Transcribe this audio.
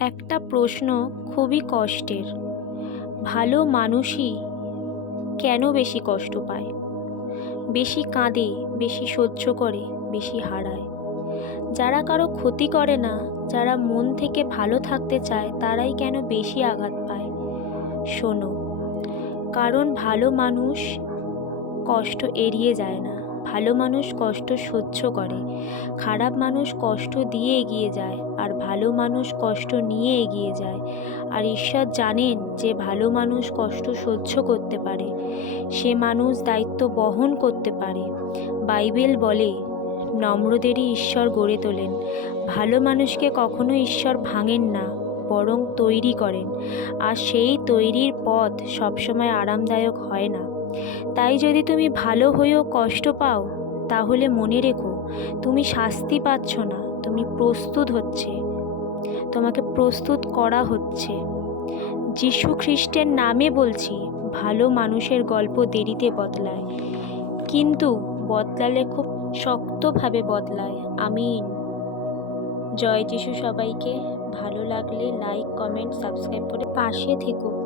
একটা প্রশ্ন খুবই কষ্টের। ভালো মানুষই কেন বেশি কষ্ট পায়, বেশি কাঁদে, বেশি সহ্য করে, বেশি হারায়? যারা কারো ক্ষতি করে না, যারা মন থেকে ভালো থাকতে চায়, তারাই কেন বেশি আঘাত পায়? শোনো, কারণ ভালো মানুষ কষ্ট এড়িয়ে যায় না, ভালো মানুষ কষ্ট সহ্য করে। খারাপ মানুষ কষ্ট দিয়ে এগিয়ে যায়, আর ভালো মানুষ কষ্ট নিয়ে এগিয়ে যায়। আর ঈশ্বর জানেন যে ভালো মানুষ কষ্ট সহ্য করতে পারে, সে মানুষ দায়িত্ব বহন করতে পারে। বাইবেল বলে, নম্রদেরই ঈশ্বর গড়ে তোলেন। ভালো মানুষকে কখনো ঈশ্বর ভাঙেন না, বরং তৈরি করেন। আর সেই তৈরির পথ সবসময় আরামদায়ক হয় না। তাই যদি তুমি ভালো হয়েও কষ্ট পাও, তাহলে মনে রেখো, তুমি শাস্তি পাচ্ছ না, তুমি তোমাকে প্রস্তুত করা হচ্ছে। যীশু খ্রিস্টের নামে বলছি, ভালো মানুষের গল্প দেরিতে বদলায়, কিন্তু বদলালে খুব শক্তভাবে বদলায়। আমিন। জয় যিশু সবাইকে। ভালো লাগলে লাইক, কমেন্ট, সাবস্ক্রাইব করে পাশে থেকো।